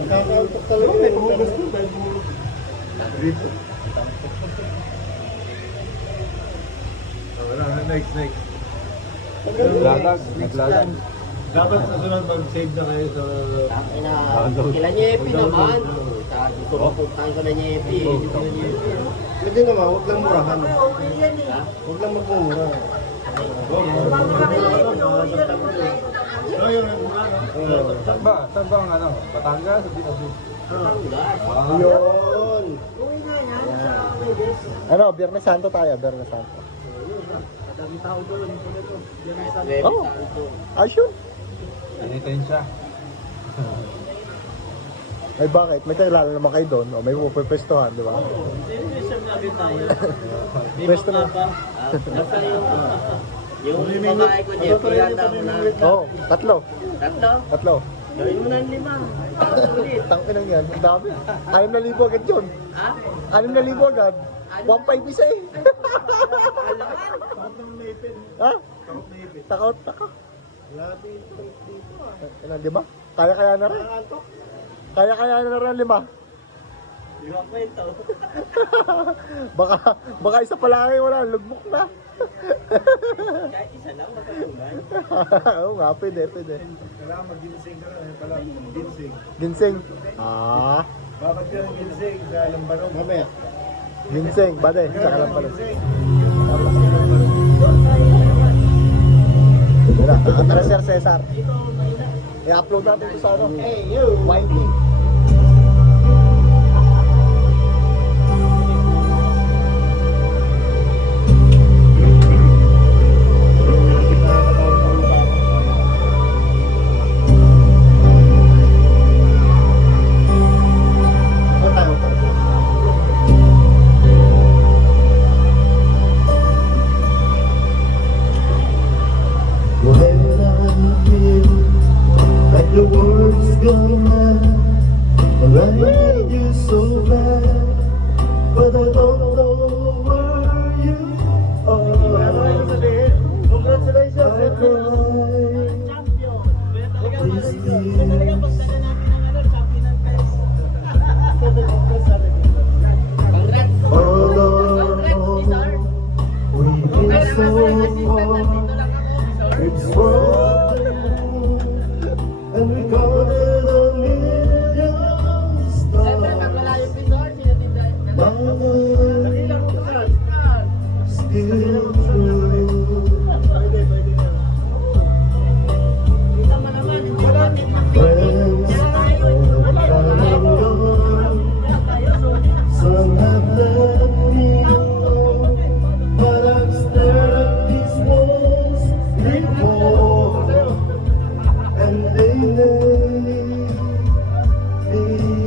Nakakauntok talaga. May pumugas ko dahil pumugas. Dito. Wala na, next. Naglalag. Dapat sa sunod mag-save na kayo sa... Kila Nyepi naman. Gusto ko puntahan ka na Nyepi. Pwede naman, huwag lang murahan. Huwag lang magmumura. Saan ba ang ano? Batangas? Yun! Ano, Biyernes Santo tayo, Biyernes Santo. Daming tao doon. Oh, ayun. Anytime siya. Ay bakit? May kilala naman kayo doon. O may pupwestuhan, di ba? Pwesto na. Basta yung babae ko Nyepi, handa mo na. Oo, tatlo. Tatlo? Gawin mo na 5. Para ulit. Tangin yan, ang dami. 6,000 agad yun. Ha? 6,000 agad. 1,500 isa eh. Takot ng naipin. Ha? Takot na ipin. Takot. Grabe yung tulog dito ah. Ano, di ba? Kaya na rin. Antok? Kaya na rin 5. Di ba kwento? Baka isa pa lang eh, wala. Lugmok na. Kahit isa lang, magkatulad. Oo nga, pwede. Kailangan mag-ginseng ka na. Pala, ginseng. Ginseng. Ah, Bakit ka ng ginseng sa lambarong? Mamaya. ginseng. Bade, sa kalampalan. Wala, tara Sir Cesar. I-upload natin ito sa ano? Hey, you! YT. The world's gone mad, and I need you so bad, but I don't know where you are. Congratulations! I cry, please dear. Oh Lord, we've been so far, it's wrong. And we counted a million stars. Still true. Friends have come and gone. Some have left me alone, but I've stared at these walls before. And they made me blue.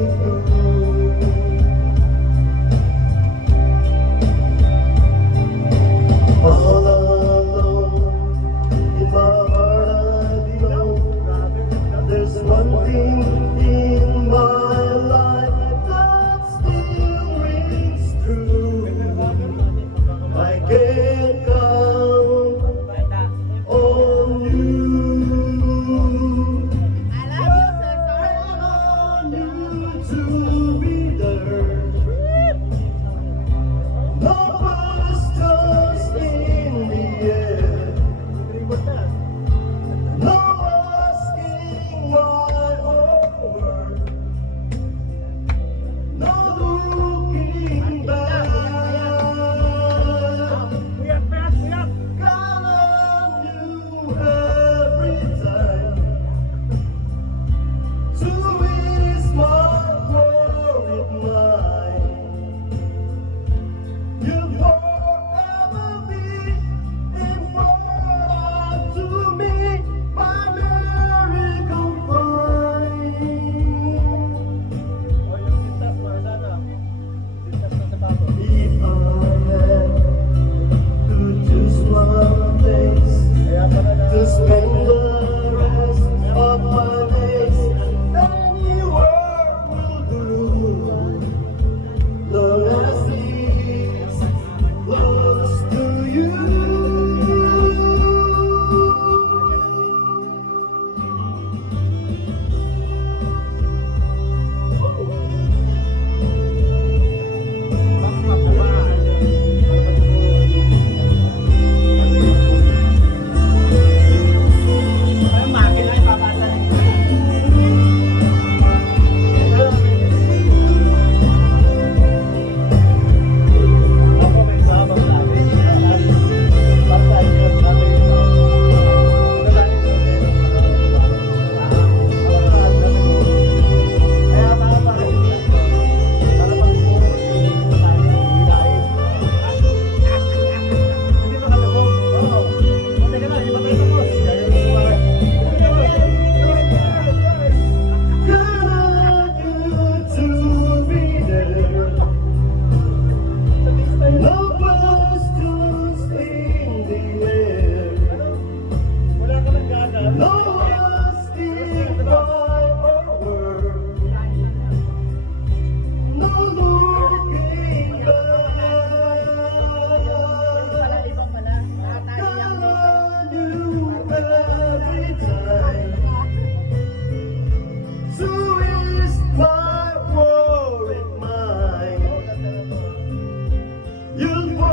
You'll find